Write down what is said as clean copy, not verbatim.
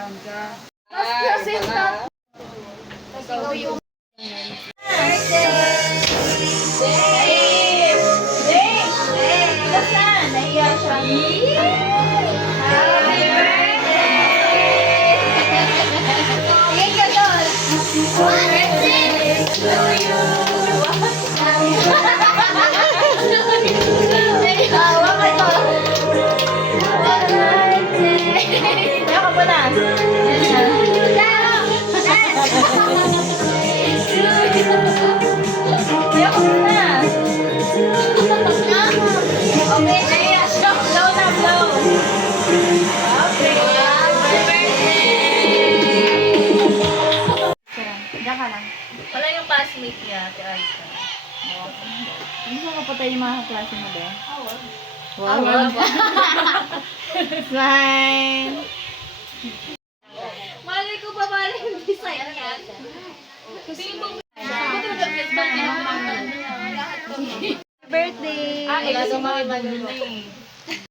Round ka. Kasi na. Wala yung classmate niya, si Alsa. Gusto mo kapatay yung mga klase mo ba? Wow. Wow. Smile. Malay ko ba yung design niya? Birthday. Wala sa mga iba nun eh.